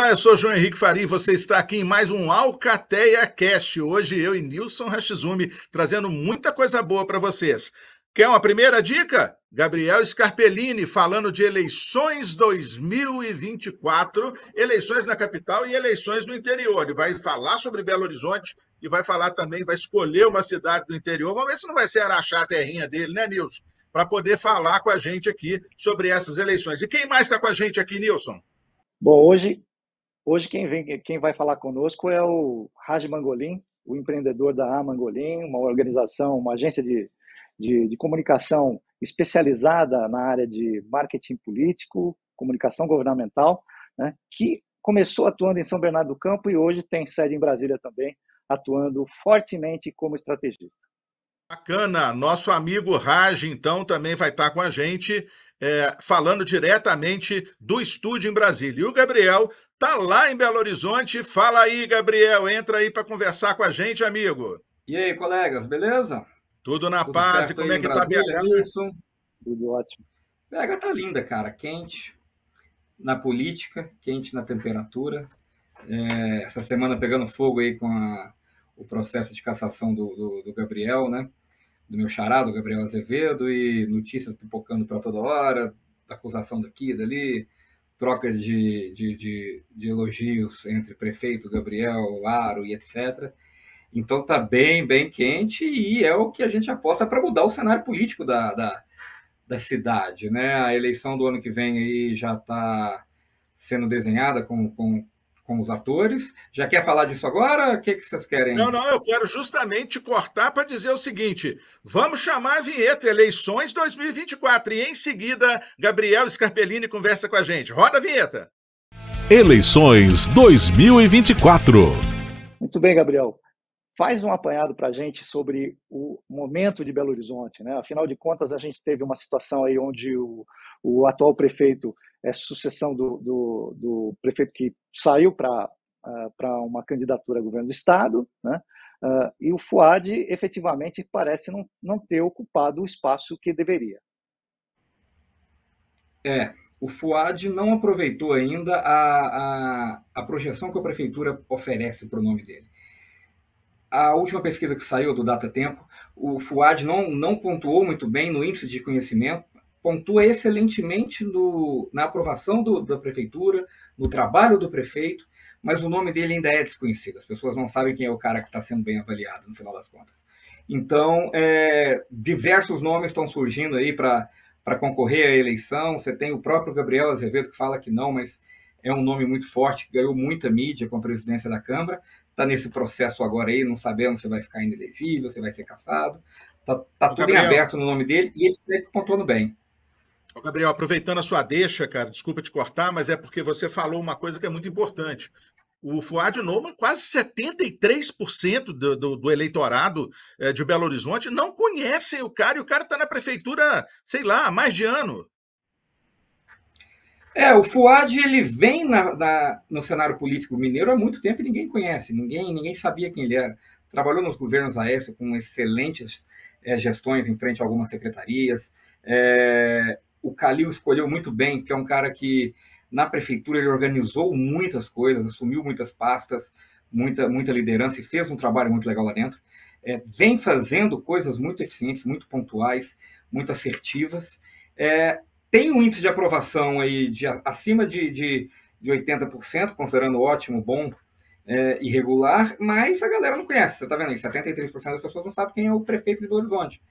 Olá, eu sou João Henrique Faria e você está aqui em mais um Alcateia Cast. Hoje eu e Nilson Rachizumi trazendo muita coisa boa para vocês. Quer uma primeira dica? Gabriel Scarpellini falando de eleições 2024, eleições na capital e eleições no interior. Ele vai falar sobre Belo Horizonte e vai falar também, vai escolher uma cidade do interior. Vamos ver se não vai ser Araxá, a terrinha dele, né, Nilson? Para poder falar com a gente aqui sobre essas eleições. E quem mais está com a gente aqui, Nilson? Bom, hoje quem vai falar conosco é o Raj Mangolin, o empreendedor da A Mangolin, uma organização, uma agência de comunicação especializada na área de marketing político, comunicação governamental, né, que começou atuando em São Bernardo do Campo e hoje tem sede em Brasília também, atuando fortemente como estrategista. Bacana, nosso amigo Raj, então, também vai estar com a gente, falando diretamente do estúdio em Brasília. E o Gabriel está lá em Belo Horizonte. Fala aí, Gabriel, entra aí para conversar com a gente, amigo. E aí, colegas, beleza? Tudo na Tudo paz, e certo como aí é em que tá Brasília, BH? Nilson? Tudo ótimo. BH tá linda, cara. Quente na política, quente na temperatura. Essa semana pegando fogo aí com o processo de cassação do Gabriel, né? Do meu xará, do Gabriel Azevedo, e notícias pipocando para toda hora, acusação daqui e dali, troca de elogios entre prefeito, Gabriel, Aro e etc. Então tá bem quente e é o que a gente aposta para mudar o cenário político da cidade, né? A eleição do ano que vem aí já está sendo desenhada com os atores. Já quer falar disso agora? O que vocês Não, querem? não, eu quero justamente te cortar para dizer o seguinte: vamos chamar a vinheta Eleições 2024 e em seguida Gabriel Scarpellini conversa com a gente. Roda a vinheta. Eleições 2024. Muito bem, Gabriel. Faz um apanhado para a gente sobre o momento de Belo Horizonte, né? Afinal de contas, a gente teve uma situação aí onde o atual prefeito é sucessão do prefeito que saiu para uma candidatura a governo do estado, né? E o Fuad efetivamente parece não ter ocupado o espaço que deveria. O Fuad não aproveitou ainda a projeção que a prefeitura oferece para o nome dele. A última pesquisa que saiu do Datatempo, o Fuad não pontuou muito bem no índice de conhecimento, pontua excelentemente na aprovação da prefeitura, no trabalho do prefeito, mas o nome dele ainda é desconhecido. As pessoas não sabem quem é o cara que está sendo bem avaliado, no final das contas. Então, diversos nomes estão surgindo aí para concorrer à eleição. Você tem o próprio Gabriel Azevedo, que fala que não, mas é um nome muito forte, que ganhou muita mídia com a presidência da Câmara. Está nesse processo agora aí, não sabemos se vai ficar inelegível, se vai ser cassado. Tá tudo Gabriel, em aberto no nome dele e ele está pontuando bem. Gabriel, aproveitando a sua deixa, cara, desculpa te cortar, mas é porque você falou uma coisa que é muito importante. O Fuad Noman, quase 73% do eleitorado de Belo Horizonte não conhecem o cara, e o cara está na prefeitura, sei lá, há mais de ano. O Fuad ele vem no cenário político mineiro há muito tempo e ninguém conhece, ninguém sabia quem ele era. Trabalhou nos governos Aécio com excelentes gestões em frente a algumas secretarias. O Calil escolheu muito bem, que é um cara que na prefeitura ele organizou muitas coisas, assumiu muitas pastas, muita liderança e fez um trabalho muito legal lá dentro. Vem fazendo coisas muito eficientes, muito pontuais, muito assertivas. Tem um índice de aprovação aí acima de 80%, considerando ótimo, bom e regular, mas a galera não conhece. Você está vendo aí, 73% das pessoas não sabem quem é o prefeito de Belo Horizonte.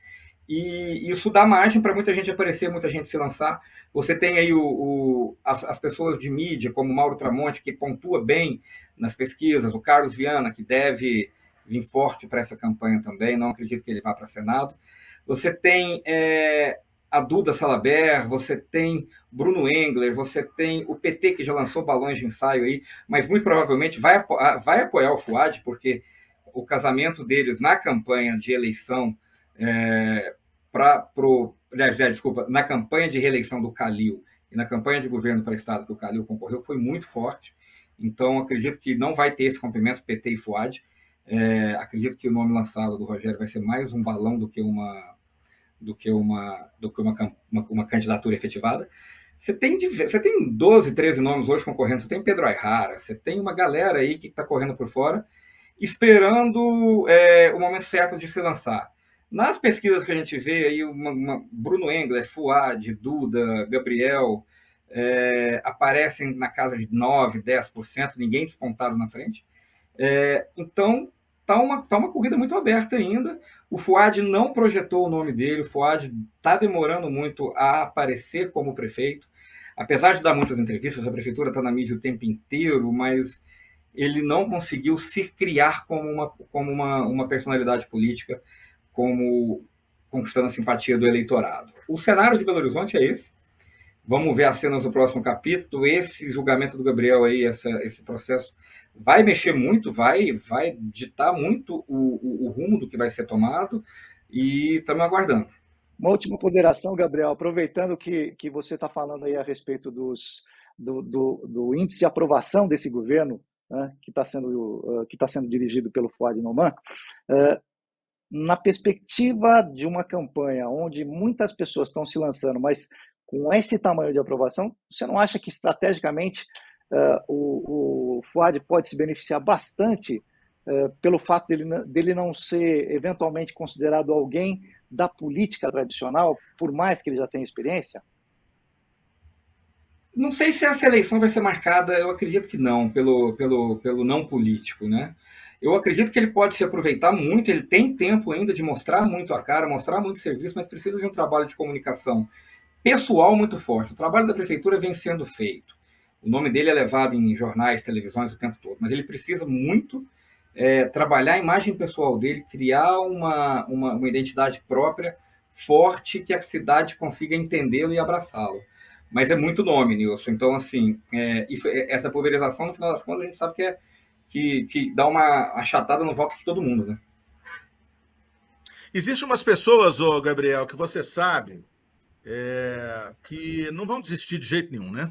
E isso dá margem para muita gente aparecer, muita gente se lançar. Você tem aí as pessoas de mídia, como o Mauro Tramonte, que pontua bem nas pesquisas, o Carlos Viana, que deve vir forte para essa campanha também, não acredito que ele vá para Senado. Você tem a Duda Salabert, você tem Bruno Engler, você tem o PT, que já lançou balões de ensaio aí, mas muito provavelmente vai apoiar o Fuad, porque o casamento deles na campanha de eleição na campanha de reeleição do Calil e na campanha de governo para o estado que o Calil concorreu foi muito forte. Então, acredito que não vai ter esse complemento PT e Fuad. Acredito que o nome lançado do Rogério vai ser mais um balão do que uma candidatura efetivada. Você tem 12, 13 nomes hoje concorrendo. Você tem Pedro Ayrara, você tem uma galera aí que está correndo por fora, esperando o momento certo de se lançar. Nas pesquisas que a gente vê aí, Bruno Engler, Fuad, Duda, Gabriel, aparecem na casa de 9%, 10%, ninguém despontado na frente. Então, tá uma corrida muito aberta ainda. O Fuad não projetou o nome dele, o Fuad está demorando muito a aparecer como prefeito. Apesar de dar muitas entrevistas, a prefeitura está na mídia o tempo inteiro, mas ele não conseguiu se criar como uma personalidade política, como conquistando a simpatia do eleitorado. O cenário de Belo Horizonte é esse. Vamos ver as cenas do próximo capítulo. Esse julgamento do Gabriel aí, esse processo, vai mexer muito, vai ditar muito o rumo do que vai ser tomado, e estamos aguardando. Uma última ponderação, Gabriel, aproveitando que você está falando aí a respeito do índice de aprovação desse governo, né, que está sendo dirigido pelo Fuad Noman, na perspectiva de uma campanha onde muitas pessoas estão se lançando, mas com esse tamanho de aprovação, você não acha que estrategicamente o Fuad pode se beneficiar bastante pelo fato dele não ser eventualmente considerado alguém da política tradicional, por mais que ele já tenha experiência? Não sei se essa eleição vai ser marcada, eu acredito que não, pelo não político, né? Eu acredito que ele pode se aproveitar muito, ele tem tempo ainda de mostrar muito a cara, mostrar muito serviço, mas precisa de um trabalho de comunicação pessoal muito forte. O trabalho da prefeitura vem sendo feito. O nome dele é levado em jornais, televisões o tempo todo, mas ele precisa muito trabalhar a imagem pessoal dele, criar uma identidade própria, forte, que a cidade consiga entendê-lo e abraçá-lo. Mas é muito nome, Nilson. Então, assim, essa pulverização, no final das contas, a gente sabe que dá uma achatada no voto de todo mundo, né? Existem umas pessoas, Gabriel, que você sabe que não vão desistir de jeito nenhum, né?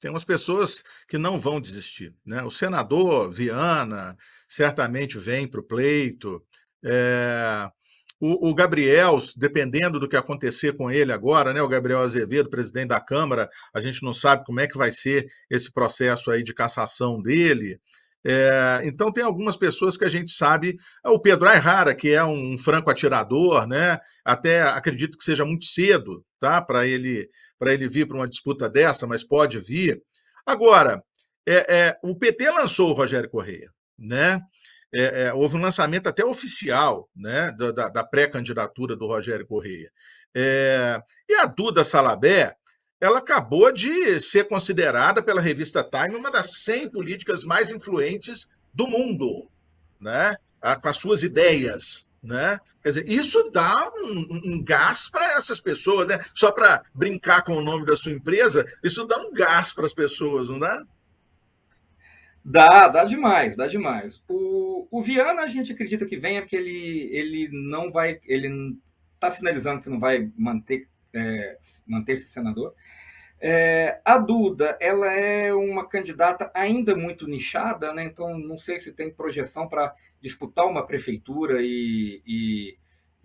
Tem umas pessoas que não vão desistir, né? O senador Viana certamente vem para o pleito. O Gabriel, dependendo do que acontecer com ele agora, né? O Gabriel Azevedo, presidente da Câmara, a gente não sabe como é que vai ser esse processo aí de cassação dele. Então tem algumas pessoas que a gente sabe, o Pedro Ayrara, que é um franco atirador, né? Até acredito que seja muito cedo, tá? Para ele vir para uma disputa dessa, mas pode vir. Agora, o PT lançou o Rogério Correia, né? Houve um lançamento até oficial, né? Da pré-candidatura do Rogério Correia. E a Duda Salabert, ela acabou de ser considerada pela revista Time uma das 100 políticas mais influentes do mundo, né? Com as suas ideias, né? Quer dizer, isso dá um gás para essas pessoas, né? Só para brincar com o nome da sua empresa, isso dá um gás para as pessoas, não dá? Dá demais, dá demais. O Viana, a gente acredita que venha, porque ele não vai, ele está sinalizando que não vai manter-se senador. A Duda, ela é uma candidata ainda muito nichada, né? Então não sei se tem projeção para disputar uma prefeitura e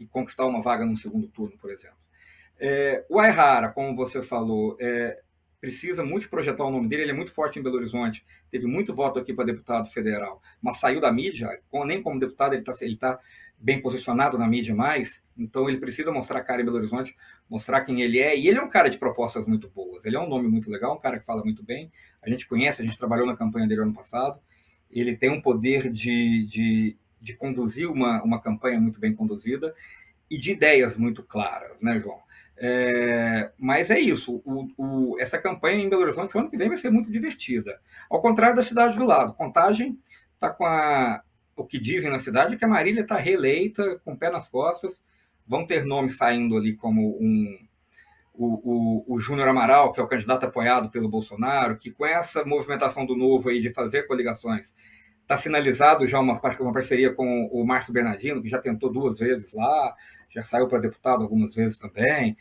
conquistar uma vaga no segundo turno, por exemplo. O Ayrara, como você falou, precisa muito projetar o nome dele, ele é muito forte em Belo Horizonte, teve muito voto aqui para deputado federal, mas saiu da mídia, nem como deputado ele está bem posicionado na mídia mais, então ele precisa mostrar a cara em Belo Horizonte, mostrar quem ele é, e ele é um cara de propostas muito boas, ele é um nome muito legal, um cara que fala muito bem, a gente conhece, a gente trabalhou na campanha dele ano passado, ele tem um poder de conduzir uma campanha muito bem conduzida e de ideias muito claras, né, João? Mas é isso, essa campanha em Belo Horizonte, o ano que vem vai ser muito divertida, ao contrário da cidade do lado. Contagem está com o que dizem na cidade é que a Marília está reeleita, com o pé nas costas, vão ter nomes saindo ali como o Júnior Amaral, que é o candidato apoiado pelo Bolsonaro, que com essa movimentação do Novo aí de fazer coligações, está sinalizado já uma parceria com o Márcio Bernardino, que já tentou 2 vezes lá, já saiu para deputado algumas vezes também.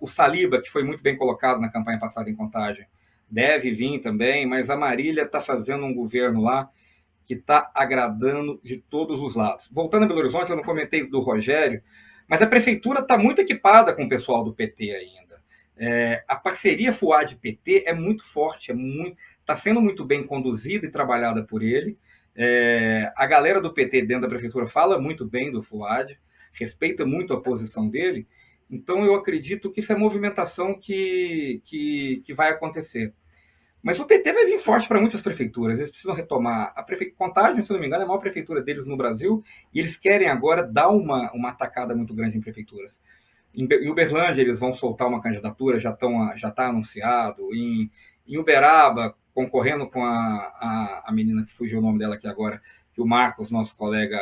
O Saliba, que foi muito bem colocado na campanha passada em Contagem, deve vir também, mas a Marília está fazendo um governo lá que está agradando de todos os lados. Voltando a Belo Horizonte, eu não comentei do Rogério, mas a prefeitura está muito equipada com o pessoal do PT ainda. A parceria FUAD-PT é muito forte, está sendo muito bem conduzida e trabalhada por ele. A galera do PT dentro da prefeitura fala muito bem do FUAD, respeita muito a posição dele. Então, eu acredito que isso é movimentação que vai acontecer. Mas o PT vai vir forte para muitas prefeituras. Eles precisam retomar. Contagem, se não me engano, é a maior prefeitura deles no Brasil, e eles querem agora dar uma atacada muito grande em prefeituras. Em Uberlândia, eles vão soltar uma candidatura, já está anunciado. Em Uberaba, concorrendo com a menina que fugiu o nome dela aqui agora, que o Marcos, nosso colega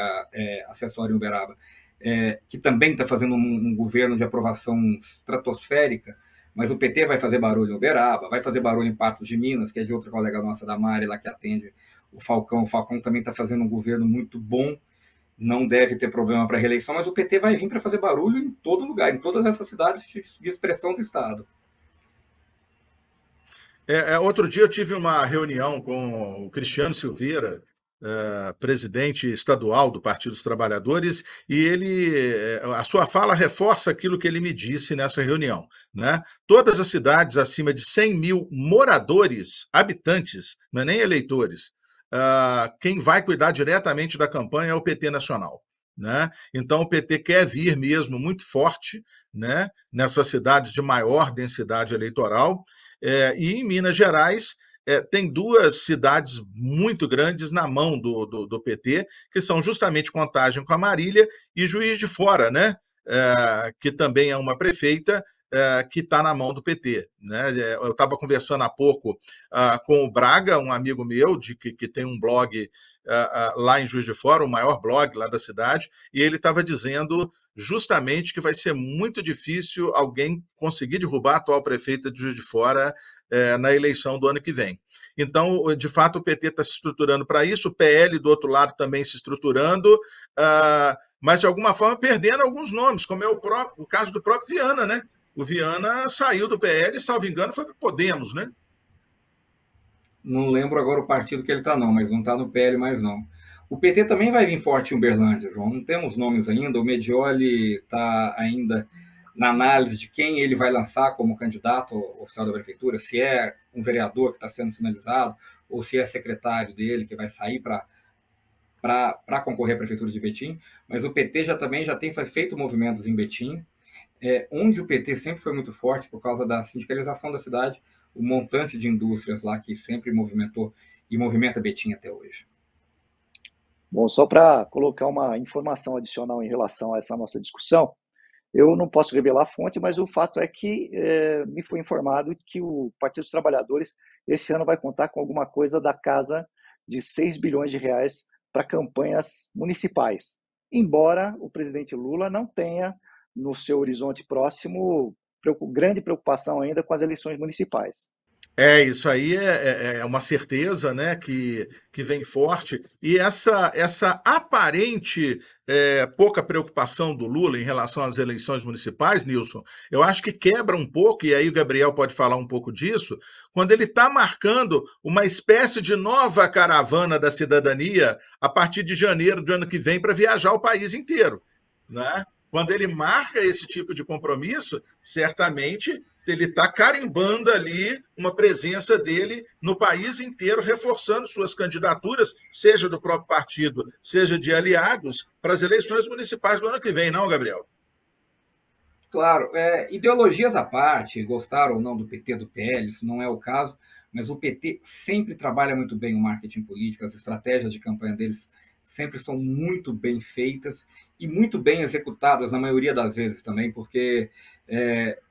assessor em Uberaba, que também está fazendo um governo de aprovação estratosférica, mas o PT vai fazer barulho em Uberaba, vai fazer barulho em Patos de Minas, que é de outra colega nossa da Mari, lá que atende o Falcão. O Falcão também está fazendo um governo muito bom, não deve ter problema para reeleição, mas o PT vai vir para fazer barulho em todo lugar, em todas essas cidades de expressão do Estado. Outro dia eu tive uma reunião com o Cristiano Silveira, presidente estadual do Partido dos Trabalhadores, e a sua fala reforça aquilo que ele me disse nessa reunião, né? Todas as cidades acima de 100 mil moradores, habitantes, não é nem eleitores, quem vai cuidar diretamente da campanha é o PT Nacional, né? Então o PT quer vir mesmo muito forte, né, nessas cidades de maior densidade eleitoral, e em Minas Gerais tem duas cidades muito grandes na mão do PT, que são justamente Contagem com a Marília e Juiz de Fora, né? Que também é uma prefeita que está na mão do PT, né? Eu estava conversando há pouco com o Braga, um amigo meu, que tem um blog lá em Juiz de Fora, o maior blog lá da cidade, e ele estava dizendo justamente que vai ser muito difícil alguém conseguir derrubar a atual prefeita de Juiz de Fora na eleição do ano que vem. Então, de fato, o PT está se estruturando para isso, o PL do outro lado também se estruturando, mas de alguma forma perdendo alguns nomes, como é o caso do próprio Viana, né? O Viana saiu do PL, salvo engano, foi para o Podemos, né? Não lembro agora o partido que ele está, não, mas não está no PL mais, não. O PT também vai vir forte em Uberlândia, João. Não temos nomes ainda. O Medioli está ainda na análise de quem ele vai lançar como candidato oficial da prefeitura, se é um vereador que está sendo sinalizado, ou se é secretário dele que vai sair para concorrer à prefeitura de Betim. Mas o PT também já tem feito movimentos em Betim, onde o PT sempre foi muito forte por causa da sindicalização da cidade, o montante de indústrias lá que sempre movimentou e movimenta Betim até hoje. Bom, só para colocar uma informação adicional em relação a essa nossa discussão, eu não posso revelar a fonte, mas o fato é que me foi informado que o Partido dos Trabalhadores esse ano vai contar com alguma coisa da casa de 6 bilhões de reais para campanhas municipais, embora o presidente Lula não tenha no seu horizonte próximo grande preocupação ainda com as eleições municipais. Isso aí é uma certeza, né, que vem forte. E essa aparente pouca preocupação do Lula em relação às eleições municipais, Nilson, eu acho que quebra um pouco, e aí o Gabriel pode falar um pouco disso, quando ele está marcando uma espécie de nova caravana da cidadania a partir de janeiro do ano que vem para viajar o país inteiro, né? Quando ele marca esse tipo de compromisso, certamente ele está carimbando ali uma presença dele no país inteiro, reforçando suas candidaturas, seja do próprio partido, seja de aliados, para as eleições municipais do ano que vem, não, Gabriel? Claro, ideologias à parte, gostar ou não do PT, do PL, isso não é o caso, mas o PT sempre trabalha muito bem o marketing político, as estratégias de campanha deles sempre são muito bem feitas e muito bem executadas na maioria das vezes também, porque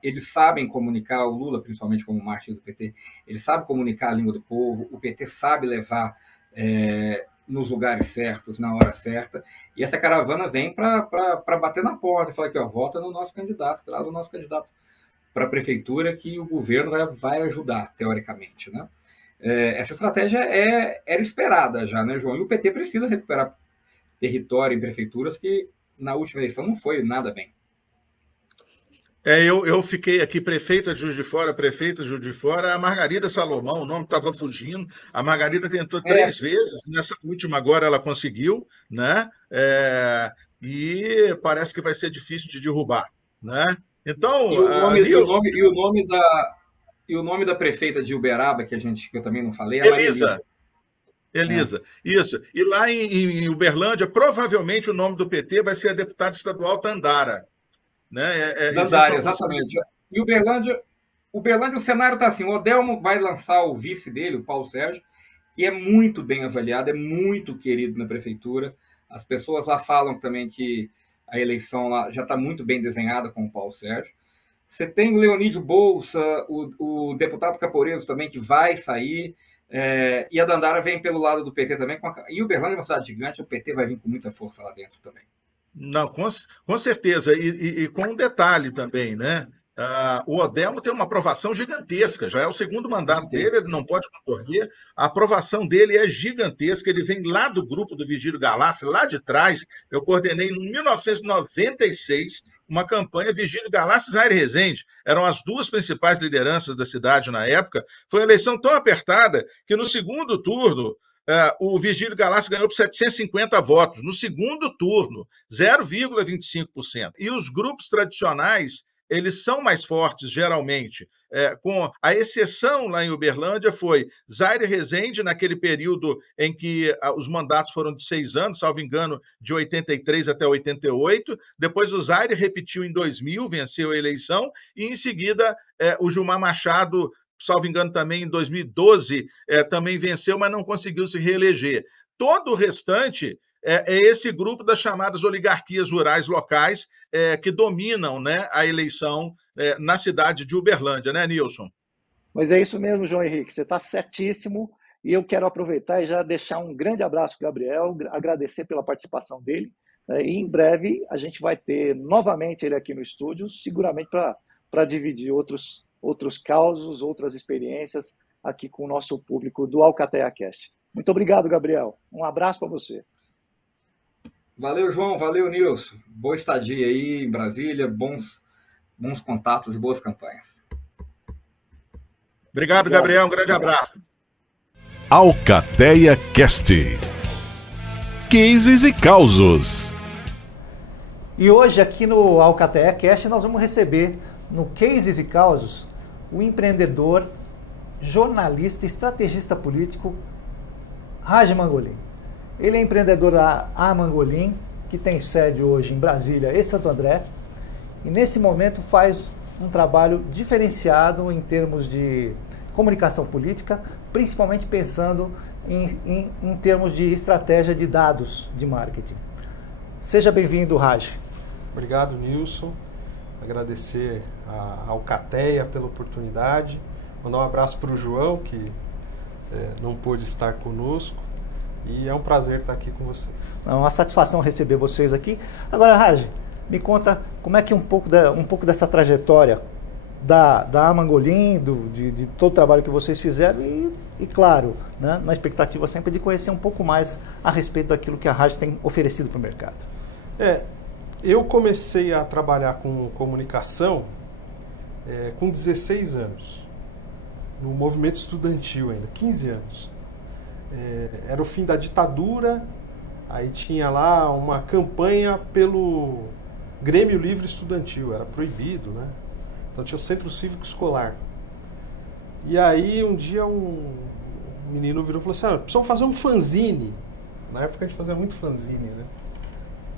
eles sabem comunicar, o Lula principalmente como marketing do PT, ele sabe comunicar a língua do povo, o PT sabe levar nos lugares certos, na hora certa, e essa caravana vem para bater na porta, falar que vota no nosso candidato, traz o nosso candidato para a prefeitura que o governo vai ajudar, teoricamente, né? Essa estratégia era esperada já, né, João? E o PT precisa recuperar território em prefeituras que na última eleição não foi nada bem. Eu fiquei aqui, prefeita de Juiz de Fora, a Margarida Salomão, o nome estava fugindo. A Margarida tentou 3 vezes, nessa última agora ela conseguiu, né? E parece que vai ser difícil de derrubar, né? Então, e o nome da prefeita de Uberaba, que eu também não falei, é Elisa, isso. E lá em Uberlândia, provavelmente o nome do PT vai ser a deputada estadual Dandara. Né? Dandara, exatamente. E Uberlândia, o cenário está assim, o Odelmo vai lançar o vice dele, o Paulo Sérgio, que é muito bem avaliado, é muito querido na prefeitura. As pessoas lá falam também que a eleição lá já está muito bem desenhada com o Paulo Sérgio. Você tem o Leonídio Bolsa, o deputado Caporeso também, que vai sair, e a Dandara vem pelo lado do PT também. E Uberlândia é uma cidade gigante, o PT vai vir com muita força lá dentro também. Não, com certeza. E com um detalhe também, né? O Odelmo tem uma aprovação gigantesca, já é o segundo mandato dele, ele não pode concorrer, a aprovação dele é gigantesca, ele vem lá do grupo do Vigílio Galassi, lá de trás. Eu coordenei em 1996 uma campanha Vigílio Galassi e Zaire Rezende, eram as duas principais lideranças da cidade na época. Foi uma eleição tão apertada que no segundo turno o Vigílio Galassi ganhou por 750 votos, no segundo turno, 0,25%. E os grupos tradicionais, eles são mais fortes, geralmente. Com a exceção lá em Uberlândia foi Zaire Rezende, naquele período em que os mandatos foram de 6 anos, salvo engano, de 83 até 88. Depois o Zaire repetiu em 2000, venceu a eleição, e em seguida o Gilmar Machado, salvo engano, também em 2012, também venceu, mas não conseguiu se reeleger. Todo o restante é esse grupo das chamadas oligarquias rurais locais que dominam, né, a eleição na cidade de Uberlândia, né, Nilson? Mas é isso mesmo, João Henrique, você está certíssimo, e eu quero aproveitar e já deixar um grande abraço para o Gabriel, agradecer pela participação dele, e em breve a gente vai ter novamente ele aqui no estúdio, seguramente para dividir outros causos, outras experiências aqui com o nosso público do Alcateia Cast. Muito obrigado, Gabriel. Um abraço para você. Valeu, João. Valeu, Nilson. Boa estadia aí em Brasília, bons contatos e boas campanhas. Obrigado, Gabriel. Um grande abraço. Alcateia Cast. Cases e causos. E hoje aqui no Alcateia Cast nós vamos receber no Cases e Causos o empreendedor, jornalista, estrategista político Raj Mangolin. Ele é empreendedor da Mangolin, que tem sede hoje em Brasília e Santo André, e nesse momento faz um trabalho diferenciado em termos de comunicação política, principalmente pensando em termos de estratégia de dados de marketing. Seja bem-vindo, Raj. Obrigado, Nilson. Agradecer a Alcateia pela oportunidade. Mandar um abraço para o João, que não pôde estar conosco. E é um prazer estar aqui com vocês. É uma satisfação receber vocês aqui. Agora, Raj, me conta como é que um pouco dessa trajetória da Mangolin, de todo o trabalho que vocês fizeram e claro, né, na expectativa sempre de conhecer um pouco mais a respeito daquilo que a Raj tem oferecido para o mercado. Eu comecei a trabalhar com comunicação com 16 anos, no movimento estudantil ainda, 15 anos. Era o fim da ditadura, aí tinha lá uma campanha pelo Grêmio Livre Estudantil, era proibido, né? Então tinha o Centro Cívico Escolar. E aí um dia um menino virou e falou assim, precisam fazer um fanzine. Na época a gente fazia muito fanzine, né?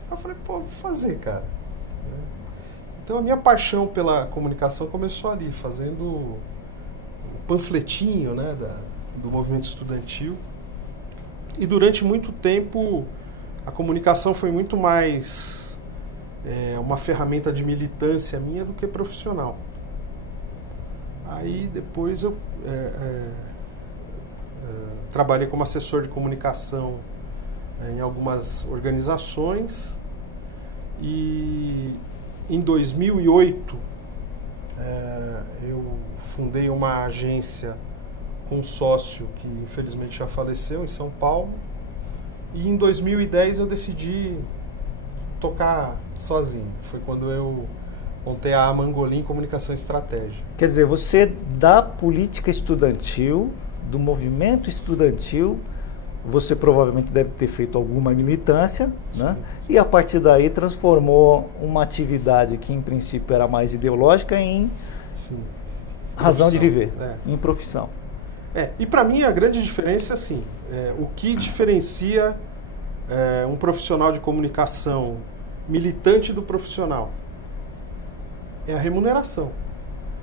Eu falei, vou fazer, cara. Então a minha paixão pela comunicação começou ali, fazendo o panfletinho, né, do movimento estudantil. E durante muito tempo a comunicação foi muito mais uma ferramenta de militância minha do que profissional. Aí depois eu trabalhei como assessor de comunicação em algumas organizações e em 2008 eu fundei uma agência com um sócio que infelizmente já faleceu em São Paulo, e em 2010 eu decidi tocar sozinho. Foi quando eu montei a Mangolin Comunicação e Estratégia. Quer dizer, você da política estudantil, do movimento estudantil, você provavelmente deve ter feito alguma militância, né? E a partir daí transformou uma atividade que em princípio era mais ideológica em razão de viver, em profissão. E para mim a grande diferença é assim, o que diferencia um profissional de comunicação militante do profissional é a remuneração.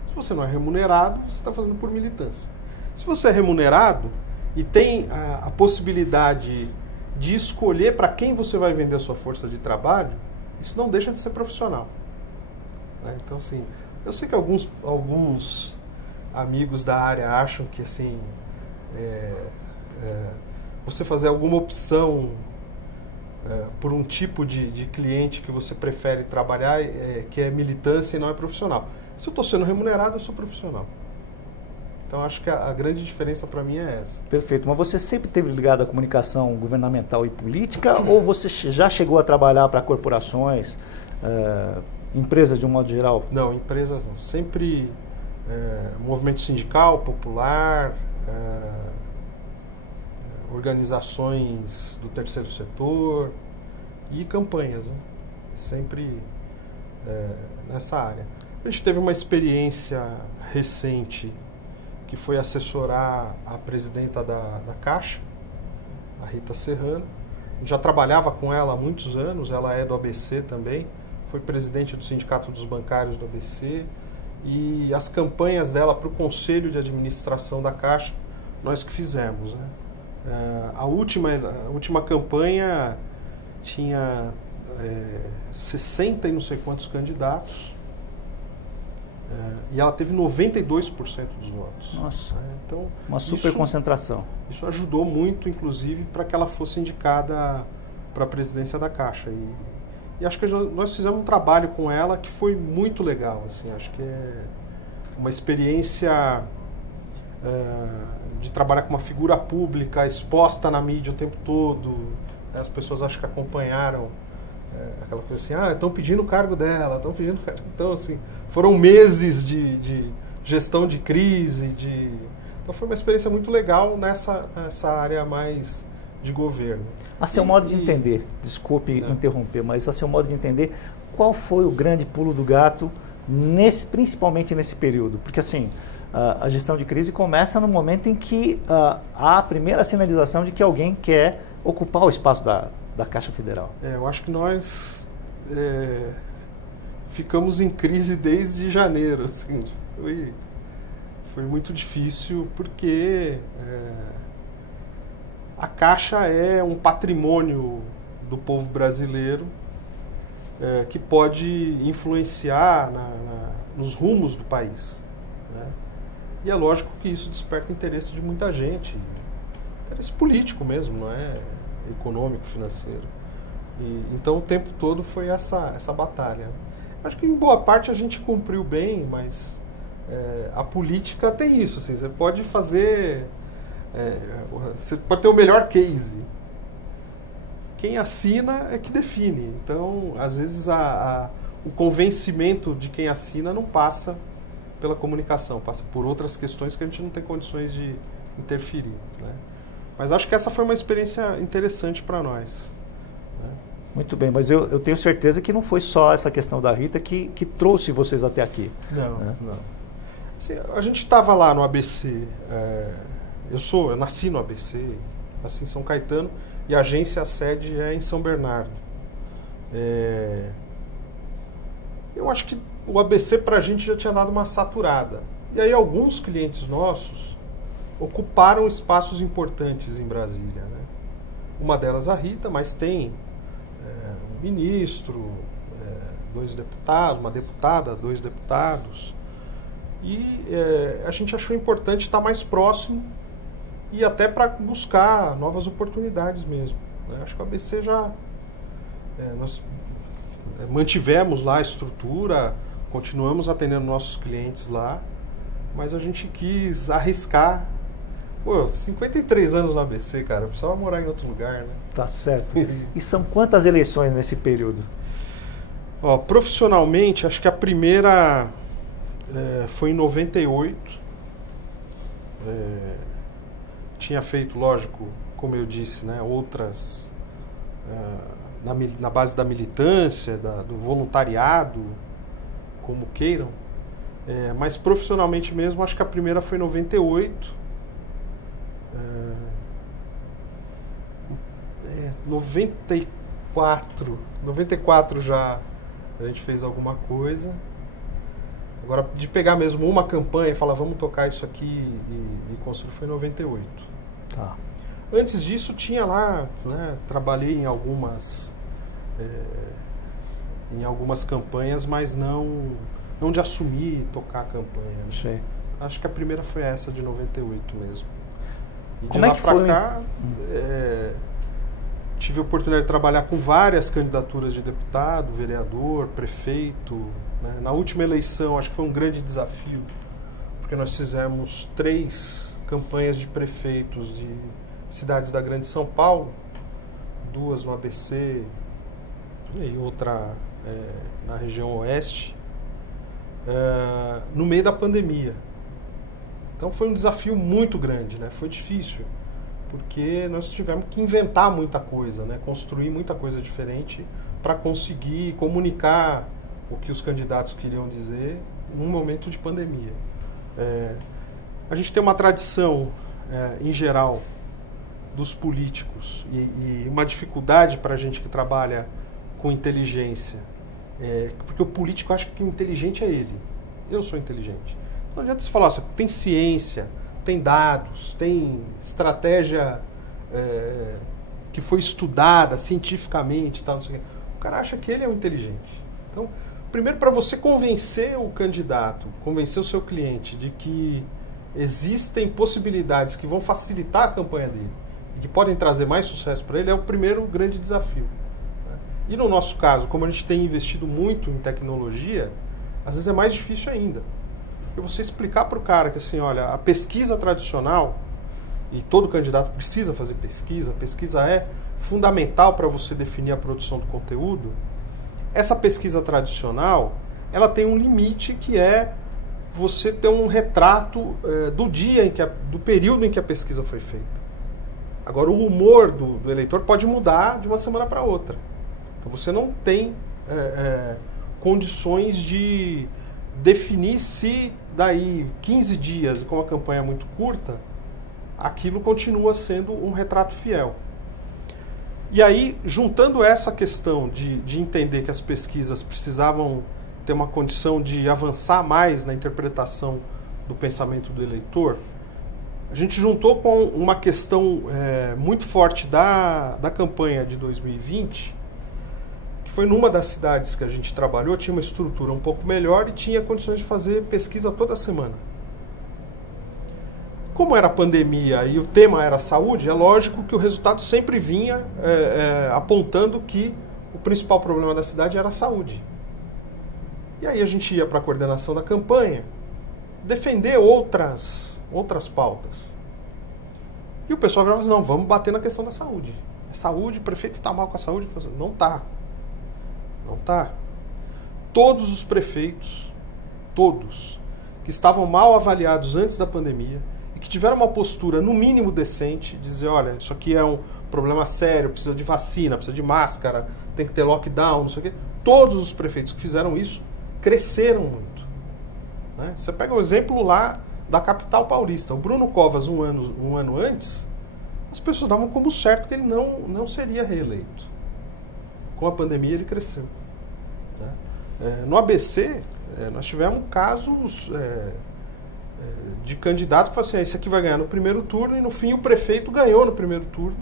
Se você não é remunerado, você está fazendo por militância. Se você é remunerado e tem a possibilidade de escolher para quem você vai vender a sua força de trabalho, isso não deixa de ser profissional. Então, assim, eu sei que alguns amigos da área acham que, assim, você fazer alguma opção por um tipo de cliente que você prefere trabalhar, que é militância e não é profissional. Se eu estou sendo remunerado, eu sou profissional. Então, acho que a grande diferença para mim é essa. Perfeito. Mas você sempre esteve ligado à comunicação governamental e política ou você já chegou a trabalhar para corporações, empresas de um modo geral? Não, empresas não. Sempre movimento sindical, popular, organizações do terceiro setor e campanhas, né? Sempre nessa área. A gente teve uma experiência recente que foi assessorar a presidenta da Caixa, a Rita Serrano. A gente já trabalhava com ela há muitos anos, ela é do ABC também, foi presidente do Sindicato dos Bancários do ABC, e as campanhas dela para o Conselho de Administração da Caixa, nós que fizemos, né? A última campanha tinha 60 e não sei quantos candidatos, e ela teve 92% dos votos. Nossa, então, uma super concentração. Isso ajudou muito, inclusive, para que ela fosse indicada para a presidência da Caixa. E acho que nós fizemos um trabalho com ela que foi muito legal. Assim, acho que é uma experiência de trabalhar com uma figura pública exposta na mídia o tempo todo. As pessoas acho que acompanharam aquela coisa assim, estão pedindo o cargo dela, estão pedindo o cargo. Então, assim, foram meses de gestão de crise, então foi uma experiência muito legal nessa área mais de governo. A seu modo de entender, desculpe interromper, mas a seu modo de entender, qual foi o grande pulo do gato, principalmente nesse período? Porque, assim, a gestão de crise começa no momento em que há a primeira sinalização de que alguém quer ocupar o espaço da Caixa Federal. Eu acho que nós ficamos em crise desde janeiro. Assim, foi muito difícil porque a Caixa é um patrimônio do povo brasileiro que pode influenciar nos rumos do país, né? E é lógico que isso desperta interesse de muita gente, interesse político mesmo, não é econômico, financeiro. Então o tempo todo foi essa batalha. Acho que em boa parte a gente cumpriu bem, mas a política tem isso, assim, você pode fazer, você pode ter o melhor case. Quem assina é que define. Então, às vezes o convencimento de quem assina não passa pela comunicação, passa por outras questões que a gente não tem condições de interferir, né? Mas acho que essa foi uma experiência interessante para nós, né? Muito bem, mas eu tenho certeza que não foi só essa questão da Rita que trouxe vocês até aqui. Não, né? Não. Assim, a gente estava lá no ABC, eu nasci no ABC, nasci em São Caetano, e a agência, a sede é em São Bernardo. Eu acho que o ABC para a gente já tinha dado uma saturada. E aí alguns clientes nossos ocuparam espaços importantes em Brasília, né? Uma delas a Rita, mas tem um ministro, 2 deputados, uma deputada, 2 deputados. E a gente achou importante estar mais próximo e até para buscar novas oportunidades mesmo, né? Acho que o ABC nós mantivemos lá a estrutura, continuamos atendendo nossos clientes lá, mas a gente quis arriscar. 53 anos no ABC, cara, eu precisava morar em outro lugar, né? Tá certo. E são quantas eleições nesse período? Profissionalmente, acho que a primeira foi em 98. Tinha feito, lógico, como eu disse, né, outras na base da militância, do voluntariado, como queiram. Mas profissionalmente mesmo, acho que a primeira foi em 98. 94 já a gente fez alguma coisa. Agora, de pegar mesmo uma campanha e falar, vamos tocar isso aqui e construir, foi em 98. Tá. Antes disso, tinha lá, né, trabalhei em algumas campanhas, mas não de assumir e tocar a campanha. Sei. Acho que a primeira foi essa, de 98 mesmo. E como de é lá que pra foi? cá, tive a oportunidade de trabalhar com várias candidaturas de deputado, vereador, prefeito. Né? Na última eleição, acho que foi um grande desafio, porque nós fizemos 3 campanhas de prefeitos de cidades da Grande São Paulo, 2 no ABC e outra na região oeste, no meio da pandemia. Então foi um desafio muito grande, né? Foi difícil, porque nós tivemos que inventar muita coisa, né? Construir muita coisa diferente para conseguir comunicar o que os candidatos queriam dizer num momento de pandemia. A gente tem uma tradição, em geral, dos políticos e uma dificuldade para a gente que trabalha com inteligência, porque o político acha que o inteligente é ele. Eu sou inteligente. Não adianta você falar assim, tem ciência, tem dados, tem estratégia que foi estudada cientificamente, tal, não sei o quê. O cara acha que ele é o inteligente. Então, primeiro, para você convencer o candidato, convencer o seu cliente de que existem possibilidades que vão facilitar a campanha dele e que podem trazer mais sucesso para ele, é o primeiro grande desafio. Né? E no nosso caso, como a gente tem investido muito em tecnologia, às vezes é mais difícil ainda. Porque você explicar para o cara que assim, olha, a pesquisa tradicional, e todo candidato precisa fazer pesquisa, a pesquisa é fundamental para você definir a produção do conteúdo. Essa pesquisa tradicional, ela tem um limite que é você ter um retrato do dia, do período em que a pesquisa foi feita. Agora, o humor do eleitor pode mudar de uma semana para outra. Então, você não tem condições de definir se daí 15 dias, como a campanha é muito curta, aquilo continua sendo um retrato fiel. E aí, juntando essa questão de entender que as pesquisas precisavam ter uma condição de avançar mais na interpretação do pensamento do eleitor, a gente juntou com uma questão muito forte da campanha de 2020, que foi numa das cidades que a gente trabalhou, tinha uma estrutura um pouco melhor e tinha condições de fazer pesquisa toda semana. Como era pandemia e o tema era saúde, é lógico que o resultado sempre vinha apontando que o principal problema da cidade era a saúde. E aí a gente ia para a coordenação da campanha defender outras pautas. E o pessoal virava assim, não, vamos bater na questão da saúde. Saúde, o prefeito está mal com a saúde. Não está. Não está. Todos os prefeitos, todos, que estavam mal avaliados antes da pandemia e que tiveram uma postura, no mínimo, decente, de dizer, olha, isso aqui é um problema sério, precisa de vacina, precisa de máscara, tem que ter lockdown, não sei o quê. Todos os prefeitos que fizeram isso cresceram muito. Né? Você pega o exemplo lá da capital paulista. O Bruno Covas, um ano antes, as pessoas davam como certo que ele não seria reeleito. Com a pandemia ele cresceu. Né? No ABC, nós tivemos casos de candidato que falaram assim, esse aqui vai ganhar no primeiro turno, e no fim o prefeito ganhou no primeiro turno,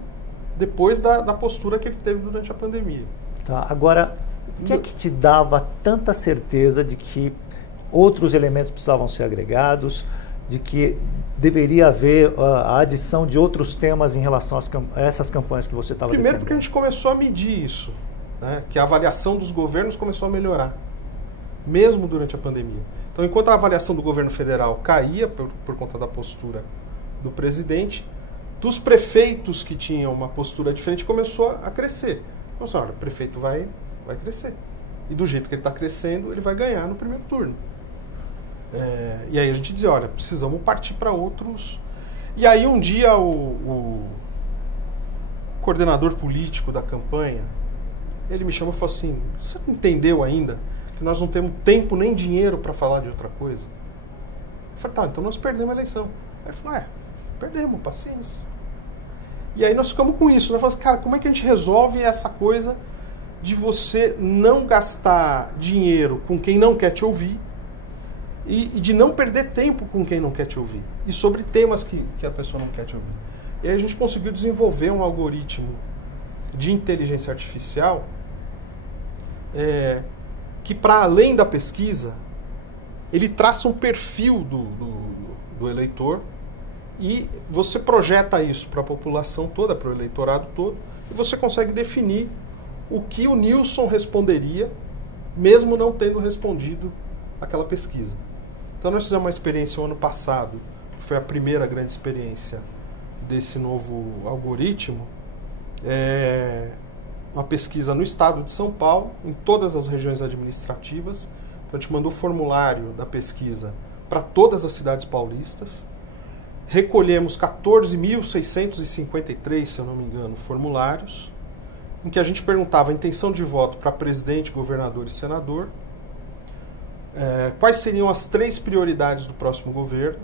depois da postura que ele teve durante a pandemia. Tá, agora, o que é que te dava tanta certeza de que outros elementos precisavam ser agregados, de que deveria haver a adição de outros temas em relação a essas campanhas que você estava defendendo? Primeiro porque a gente começou a medir isso, né? Que a avaliação dos governos começou a melhorar, mesmo durante a pandemia. Então, enquanto a avaliação do governo federal caía por conta da postura do presidente, dos prefeitos que tinham uma postura diferente começou a crescer. Então, assim, olha, o prefeito vai crescer. E do jeito que ele está crescendo, ele vai ganhar no primeiro turno. E aí a gente dizia, olha, precisamos partir para outros. E aí um dia o coordenador político da campanha, ele me chamou e falou assim, você não entendeu ainda que nós não temos tempo nem dinheiro para falar de outra coisa? Eu falei, tá, então nós perdemos a eleição. Aí ele falou, perdemos, paciência. E aí nós ficamos com isso. Nós falamos, cara, como é que a gente resolve essa coisa de você não gastar dinheiro com quem não quer te ouvir e de não perder tempo com quem não quer te ouvir? E sobre temas que a pessoa não quer te ouvir. E aí a gente conseguiu desenvolver um algoritmo de inteligência artificial que, para além da pesquisa, ele traça um perfil do eleitor e você projeta isso para a população toda, para o eleitorado todo, e você consegue definir o que o Nilson responderia, mesmo não tendo respondido aquela pesquisa. Então nós fizemos uma experiência no ano passado, que foi a primeira grande experiência desse novo algoritmo, uma pesquisa no estado de São Paulo, em todas as regiões administrativas. Então a gente mandou o formulário da pesquisa para todas as cidades paulistas. Recolhemos 14.653, se eu não me engano, formulários, em que a gente perguntava a intenção de voto para presidente, governador e senador, quais seriam as 3 prioridades do próximo governo,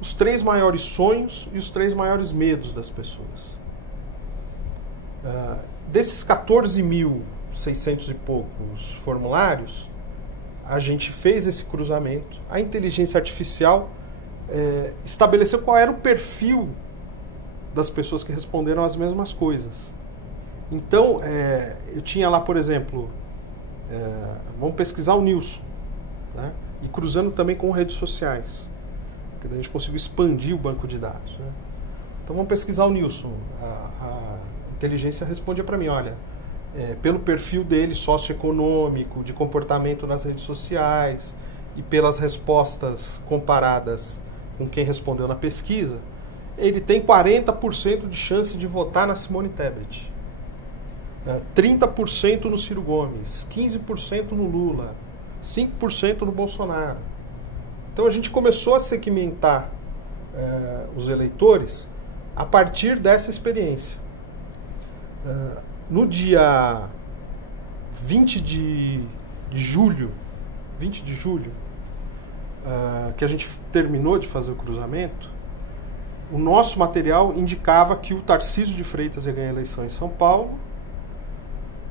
os 3 maiores sonhos e os 3 maiores medos das pessoas. Desses 14.600 e poucos formulários, a gente fez esse cruzamento, a inteligência artificial estabeleceu qual era o perfil das pessoas que responderam as mesmas coisas. Então, eu tinha lá, por exemplo, vamos pesquisar o Nilson, né? E cruzando também com redes sociais, porque a gente conseguiu expandir o banco de dados, né? Então, vamos pesquisar o Nilson. A inteligência responde para mim, olha, pelo perfil dele socioeconômico, de comportamento nas redes sociais e pelas respostas comparadas com quem respondeu na pesquisa, ele tem 40% de chance de votar na Simone Tebet, 30% no Ciro Gomes, 15% no Lula, 5% no Bolsonaro. Então a gente começou a segmentar os eleitores a partir dessa experiência. No dia 20 de julho, que a gente terminou de fazer o cruzamento, o nosso material indicava que o Tarcísio de Freitas ia ganhar a eleição em São Paulo,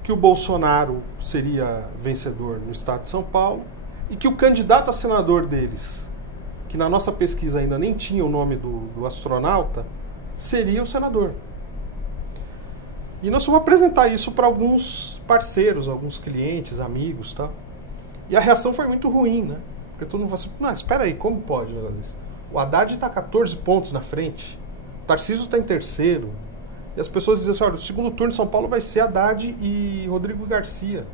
que o Bolsonaro seria vencedor no estado de São Paulo e que o candidato a senador deles, que na nossa pesquisa ainda nem tinha o nome do astronauta, seria o senador. E nós vamos apresentar isso para alguns parceiros, alguns clientes, amigos, tá? E a reação foi muito ruim, né? Porque todo mundo fala assim, não, espera aí, como pode um negócio desse? O Haddad está 14 pontos na frente, o Tarcísio está em terceiro, e as pessoas dizem assim, olha, o segundo turno de São Paulo vai ser Haddad e Rodrigo Garcia.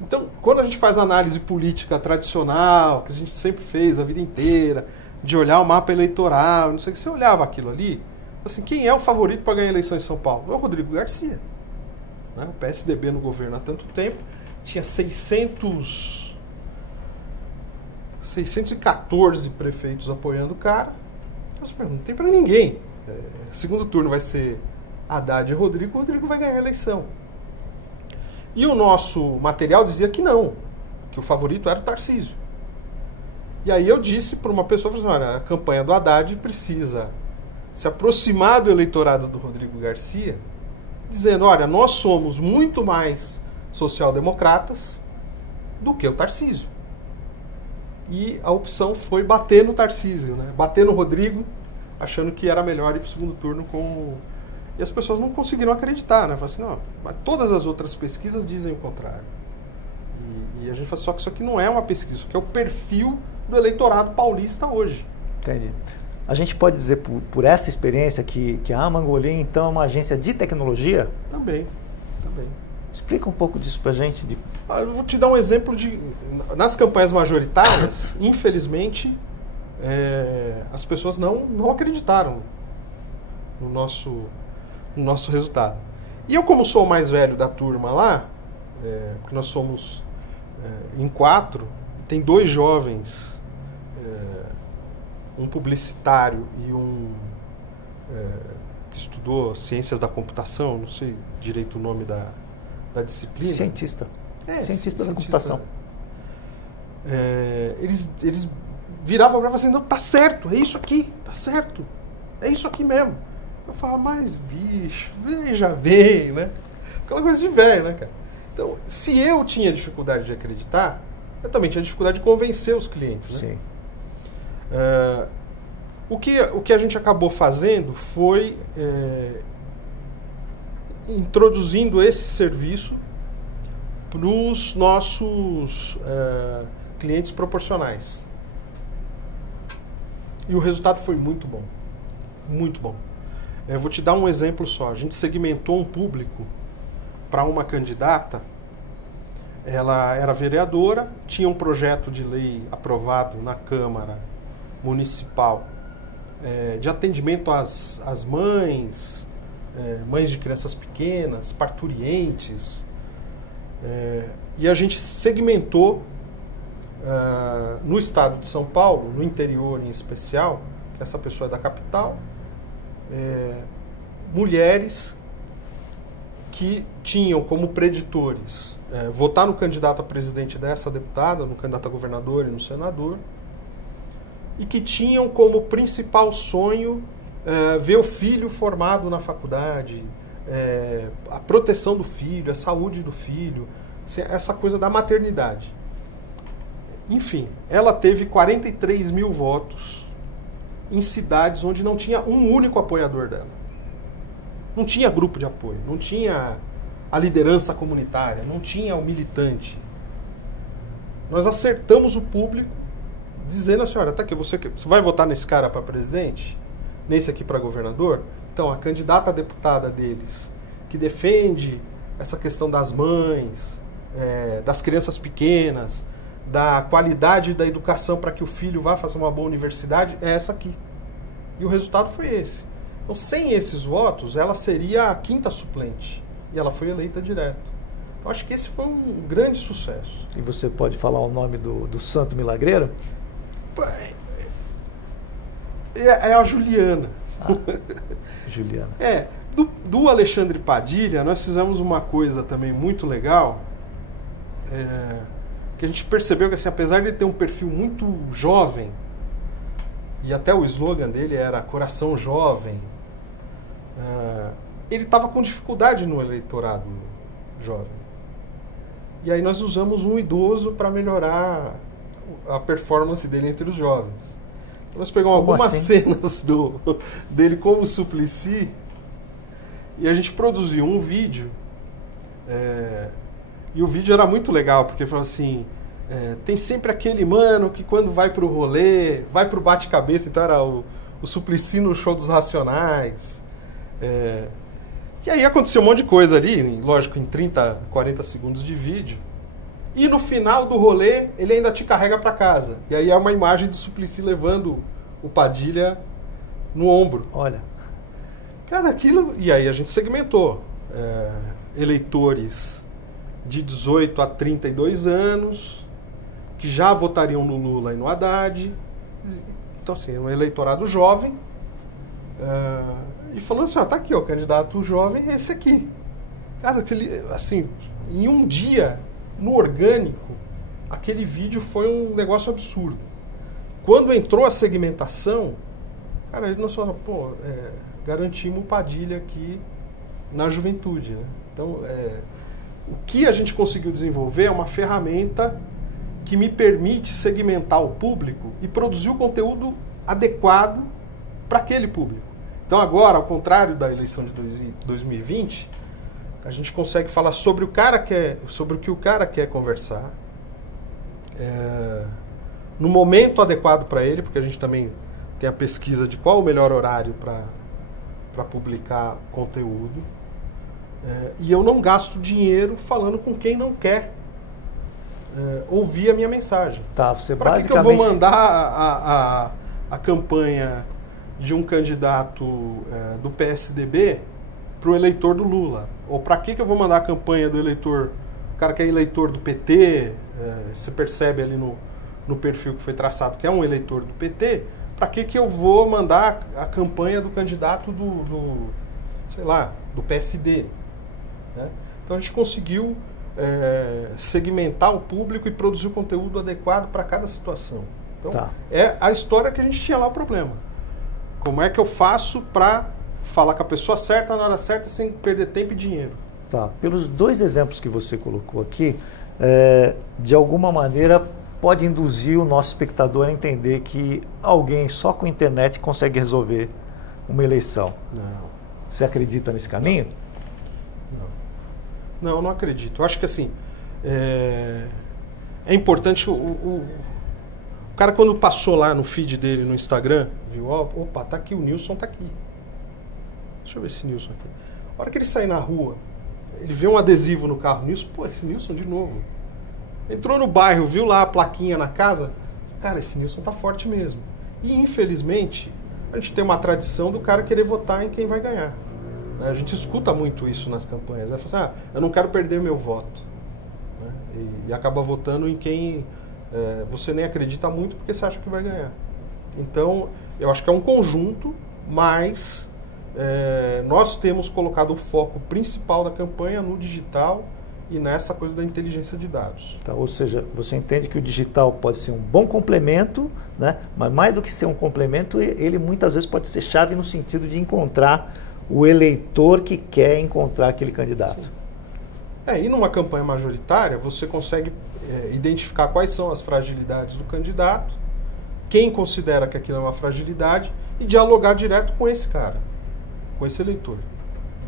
Então, quando a gente faz análise política tradicional, que a gente sempre fez a vida inteira, de olhar o mapa eleitoral, não sei o que, você olhava aquilo ali, assim, quem é o favorito para ganhar a eleição em São Paulo? É o Rodrigo Garcia. Né? O PSDB no governo há tanto tempo, tinha 614 prefeitos apoiando o cara. Não tem para ninguém. Segundo turno vai ser Haddad e Rodrigo, o Rodrigo vai ganhar a eleição. E o nosso material dizia que não, que o favorito era o Tarcísio. E aí eu disse para uma pessoa, olha, a campanha do Haddad precisa se aproximar do eleitorado do Rodrigo Garcia, dizendo, olha, nós somos muito mais social-democratas do que o Tarcísio. E a opção foi bater no Tarcísio, né? Bater no Rodrigo, achando que era melhor ir para o segundo turno com... E as pessoas não conseguiram acreditar, né? Falaram assim, não, mas todas as outras pesquisas dizem o contrário. E a gente fala, só que isso aqui não é uma pesquisa, isso aqui é o perfil do eleitorado paulista hoje. Entendi. A gente pode dizer, por essa experiência, que a Amangolin, então, é uma agência de tecnologia? Também. Explica um pouco disso pra gente. Eu vou te dar um exemplo de... Nas campanhas majoritárias, infelizmente, as pessoas não acreditaram no nosso resultado. E eu, como sou o mais velho da turma lá, porque nós somos em 4, tem 2 jovens, um publicitário e um que estudou ciências da computação, não sei direito o nome da disciplina. Cientista. Cientista da computação. Eles viravam para você, não, tá certo, é isso aqui, tá certo, é isso aqui mesmo. Eu falava, mas bicho, veja bem, né? Aquela coisa de velho, né, cara? Então, se eu tinha dificuldade de acreditar, eu também tinha dificuldade de convencer os clientes, né? Sim. O que a gente acabou fazendo foi introduzindo esse serviço para os nossos clientes proporcionais. E o resultado foi muito bom. Muito bom. Eu vou te dar um exemplo só. A gente segmentou um público para uma candidata. Ela era vereadora, tinha um projeto de lei aprovado na Câmara Municipal de atendimento às mães, mães de crianças pequenas, parturientes. E a gente segmentou no estado de São Paulo, no interior em especial, que essa pessoa é da capital, mulheres que tinham como preditores votar no candidato a presidente dessa deputada, no candidato a governador e no senador, e que tinham como principal sonho ver o filho formado na faculdade, a proteção do filho, a saúde do filho, essa coisa da maternidade. Enfim, ela teve 43 mil votos em cidades onde não tinha um único apoiador dela. Não tinha grupo de apoio, não tinha a liderança comunitária, não tinha o militante. Nós acertamos o público dizendo assim, olha, tá aqui, você vai votar nesse cara para presidente? Nesse aqui para governador? Então, a candidata a deputada deles, que defende essa questão das mães, das crianças pequenas, da qualidade da educação para que o filho vá fazer uma boa universidade, é essa aqui. E o resultado foi esse. Então, sem esses votos, ela seria a 5ª suplente. E ela foi eleita direto. Então, acho que esse foi um grande sucesso. E você pode falar o nome do santo milagreiro? É a Juliana. Juliana. Do Alexandre Padilha, nós fizemos uma coisa também muito legal, que a gente percebeu que, assim, apesar de ele ter um perfil muito jovem, e até o slogan dele era Coração Jovem, ele estava com dificuldade no eleitorado jovem. E aí nós usamos um idoso para melhorar a performance dele entre os jovens. Então nós pegamos algumas cenas dele como Suplicy e a gente produziu um vídeo. E o vídeo era muito legal, porque falou assim, tem sempre aquele mano que quando vai pro rolê, vai pro bate-cabeça, então era o Suplicy no show dos Racionais. E aí aconteceu um monte de coisa ali, lógico, em 30, 40 segundos de vídeo. E no final do rolê, ele ainda te carrega para casa. E aí é uma imagem do Suplicy levando o Padilha no ombro. Olha. Cara, aquilo... E aí a gente segmentou. Eleitores de 18 a 32 anos, que já votariam no Lula e no Haddad. Então, assim, um eleitorado jovem. E falou assim, tá aqui, ó, o candidato jovem é esse aqui. Cara, assim, em um dia, no orgânico, aquele vídeo foi um negócio absurdo. Quando entrou a segmentação, cara, nós falamos, garantimos o Padilha aqui na juventude, né? Então, o que a gente conseguiu desenvolver é uma ferramenta que me permite segmentar o público e produzir o conteúdo adequado para aquele público. Então agora, ao contrário da eleição de 2020, a gente consegue falar sobre o que o cara quer conversar, no momento adequado para ele, porque a gente também tem a pesquisa de qual o melhor horário para publicar conteúdo. E eu não gasto dinheiro falando com quem não quer ouvir a minha mensagem. Tá, você Para basicamente... que eu vou mandar a campanha de um candidato do PSDB para o eleitor do Lula? Ou para que eu vou mandar a campanha do eleitor, o cara que é eleitor do PT, você percebe ali no perfil que foi traçado que é um eleitor do PT, para que eu vou mandar a campanha do candidato sei lá, do PSD. Né? Então a gente conseguiu segmentar o público e produzir o conteúdo adequado para cada situação. Então é a história que a gente tinha lá o problema. Como é que eu faço para falar com a pessoa certa na hora certa sem perder tempo e dinheiro? Tá. Pelos 2 exemplos que você colocou aqui, de alguma maneira pode induzir o nosso espectador a entender que alguém só com internet consegue resolver uma eleição. Não. Você acredita nesse caminho? Não acredito. Eu acho que assim, é importante o cara, quando passou lá no feed dele no Instagram, viu, opa, tá aqui, o Nilson tá aqui. Deixa eu ver esse Nilson aqui. A hora que ele sair na rua, ele vê um adesivo no carro, Nilson, pô, esse Nilson de novo. Entrou no bairro, viu lá a plaquinha na casa, cara, esse Nilson tá forte mesmo. E infelizmente, a gente tem uma tradição do cara querer votar em quem vai ganhar. A gente escuta muito isso nas campanhas. Né? Fala assim, eu não quero perder meu voto. Né? E acaba votando em quem você nem acredita muito porque você acha que vai ganhar. Então, eu acho que é um conjunto, mas nós temos colocado o foco principal da campanha no digital e nessa coisa da inteligência de dados. Tá, ou seja, você entende que o digital pode ser um bom complemento, né? Mas mais do que ser um complemento, ele muitas vezes pode ser chave no sentido de encontrar o eleitor que quer encontrar aquele candidato. E numa campanha majoritária, você consegue identificar quais são as fragilidades do candidato, quem considera que aquilo é uma fragilidade e dialogar direto com esse cara, com esse eleitor.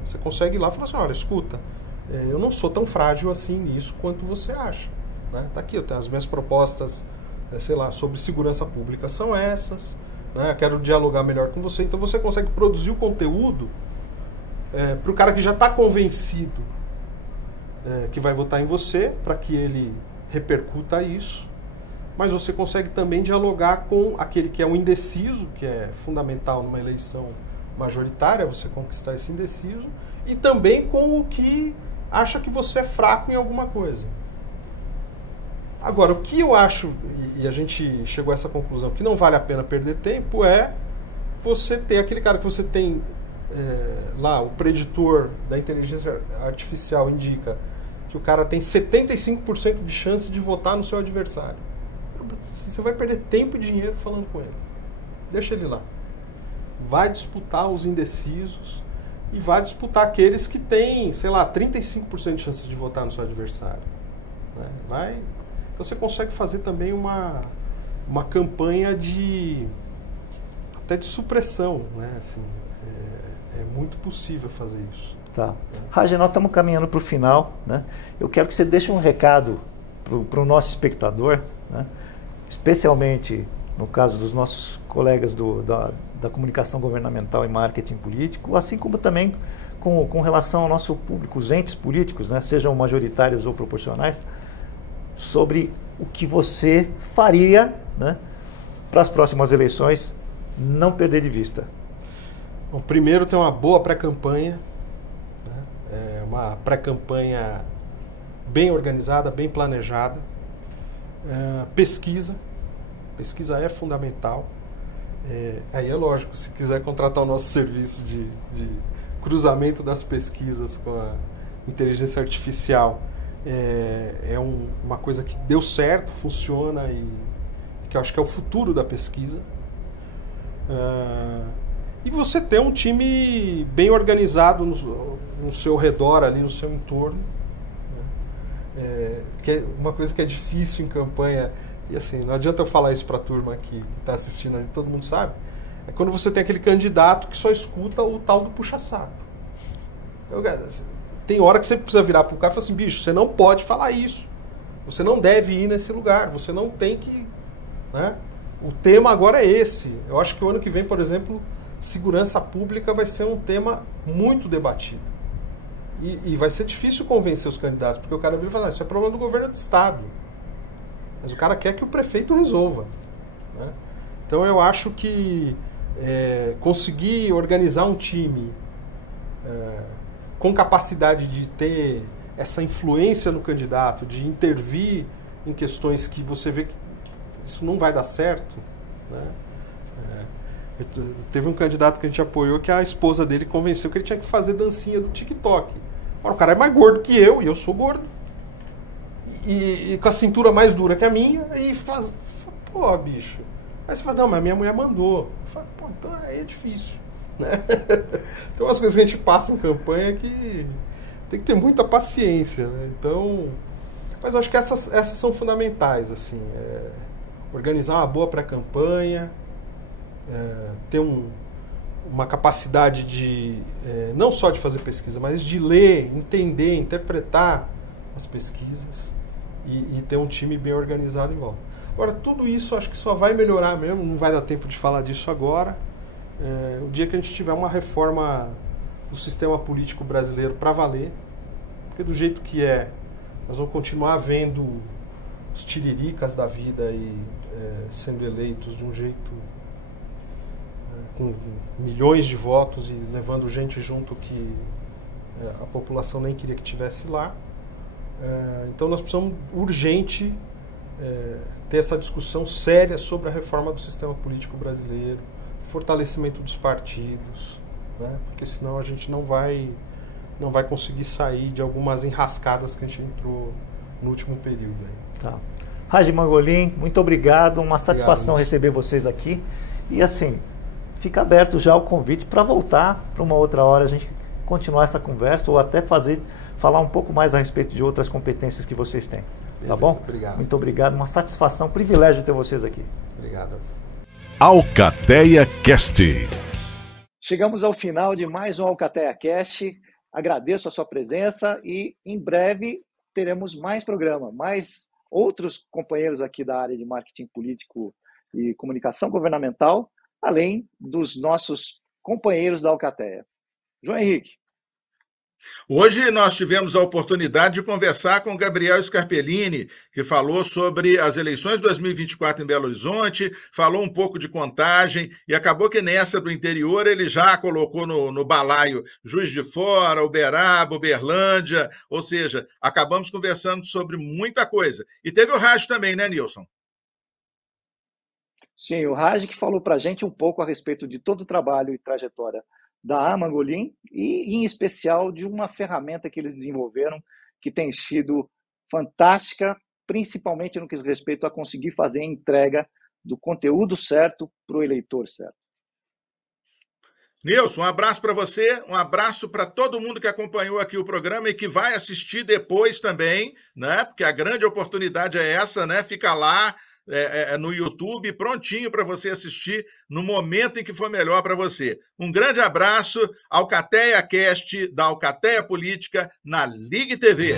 Você consegue ir lá e falar assim, olha, escuta, eu não sou tão frágil assim nisso quanto você acha. Né? Tá aqui, as minhas propostas, sei lá, sobre segurança pública são essas, né? Quero dialogar melhor com você. Então você consegue produzir o conteúdo para o cara que já está convencido que vai votar em você, para que ele repercuta isso, mas você consegue também dialogar com aquele que é um indeciso, que é fundamental numa eleição majoritária, você conquistar esse indeciso, e também com o que acha que você é fraco em alguma coisa. Agora, o que eu acho, e a gente chegou a essa conclusão, que não vale a pena perder tempo, é você ter aquele cara que você tem lá, o preditor da inteligência artificial indica que o cara tem 75% de chance de votar no seu adversário. Você vai perder tempo e dinheiro falando com ele. Deixa ele lá. Vai disputar os indecisos e vai disputar aqueles que têm, sei lá, 35% de chance de votar no seu adversário. Né? Então você consegue fazer também uma campanha até de supressão, né? Assim, é muito possível fazer isso. Tá. Raj, nós estamos caminhando para o final, né? Eu quero que você deixe um recado para o nosso espectador, né? Especialmente no caso dos nossos colegas da comunicação governamental e marketing político, assim como também com relação ao nosso público, os entes políticos, né? Sejam majoritários ou proporcionais, sobre o que você faria, né, para as próximas eleições, não perder de vista. Bom, primeiro, tem uma boa pré-campanha, né? Uma pré-campanha bem organizada, bem planejada. Pesquisa é fundamental. Aí é lógico, se quiser contratar o nosso serviço de cruzamento das pesquisas com a inteligência artificial, uma coisa que deu certo, funciona e que eu acho que é o futuro da pesquisa. E você ter um time bem organizado no seu redor, ali no seu entorno, né? Que é uma coisa que é difícil em campanha. E assim, não adianta eu falar isso para a turma aqui que está assistindo, todo mundo sabe. É quando você tem aquele candidato que só escuta o tal do puxa-saco. Tem hora que você precisa virar para o cara e falar assim, bicho, você não pode falar isso. Você não deve ir nesse lugar. Você não tem que... Né? O tema agora é esse. Eu acho que o ano que vem, por exemplo, segurança pública vai ser um tema muito debatido. E vai ser difícil convencer os candidatos, porque o cara vira e fala, isso é problema do governo do Estado. Mas o cara quer que o prefeito resolva. Né? Então eu acho que conseguir organizar um time com capacidade de ter essa influência no candidato, de intervir em questões que você vê que isso não vai dar certo, né? Teve um candidato que a gente apoiou que a esposa dele convenceu que ele tinha que fazer dancinha do TikTok. Ora, o cara é mais gordo que eu e eu sou gordo. E com a cintura mais dura que a minha, e faz. Pô, bicho. Aí você fala, não, mas minha mulher mandou. Eu falo, pô, então aí é difícil. Né? Tem umas coisas que a gente passa em campanha que tem que ter muita paciência. Né? Então. Mas eu acho que essas são fundamentais, assim. Organizar uma boa pré-campanha, ter uma capacidade de não só de fazer pesquisa, mas de ler, entender, interpretar as pesquisas e ter um time bem organizado em volta. Agora, tudo isso acho que só vai melhorar mesmo, não vai dar tempo de falar disso agora. O dia que a gente tiver uma reforma do sistema político brasileiro para valer, porque do jeito que nós vamos continuar vendo os tiriricas da vida e sendo eleitos de um jeito com milhões de votos e levando gente junto que a população nem queria que tivesse lá. Então nós precisamos urgente ter essa discussão séria sobre a reforma do sistema político brasileiro, fortalecimento dos partidos, né? Porque senão a gente não vai conseguir sair de algumas enrascadas que a gente entrou no último período. Aí. Tá. Raj Mangolin, muito obrigado, uma satisfação receber vocês aqui. E assim, fica aberto já o convite para voltar para uma outra hora, a gente continuar essa conversa ou até falar um pouco mais a respeito de outras competências que vocês têm. Beleza, tá bom? Obrigado. Muito obrigado, uma satisfação, um privilégio ter vocês aqui. Obrigado. Alcateia Cast. Chegamos ao final de mais um Alcateia Cast. Agradeço a sua presença e em breve teremos mais programa, mais outros companheiros aqui da área de marketing político e comunicação governamental, além dos nossos companheiros da Alcateia. João Henrique. Hoje nós tivemos a oportunidade de conversar com o Gabriel Scarpellini, que falou sobre as eleições de 2024 em Belo Horizonte, falou um pouco de Contagem e acabou que nessa do interior ele já colocou no balaio Juiz de Fora, Uberaba, Uberlândia, ou seja, acabamos conversando sobre muita coisa. E teve o Raj também, né, Nilson? Sim, o Raj que falou para a gente um pouco a respeito de todo o trabalho e trajetória da Mangolin e, em especial, de uma ferramenta que eles desenvolveram que tem sido fantástica, principalmente no que diz respeito a conseguir fazer a entrega do conteúdo certo para o eleitor certo. Nilson, um abraço para você, um abraço para todo mundo que acompanhou aqui o programa e que vai assistir depois também, né? Porque a grande oportunidade é essa, né? Fica lá no YouTube, prontinho para você assistir no momento em que for melhor para você. Um grande abraço, Alcateia Cast, da Alcateia Política, na Ligue TV.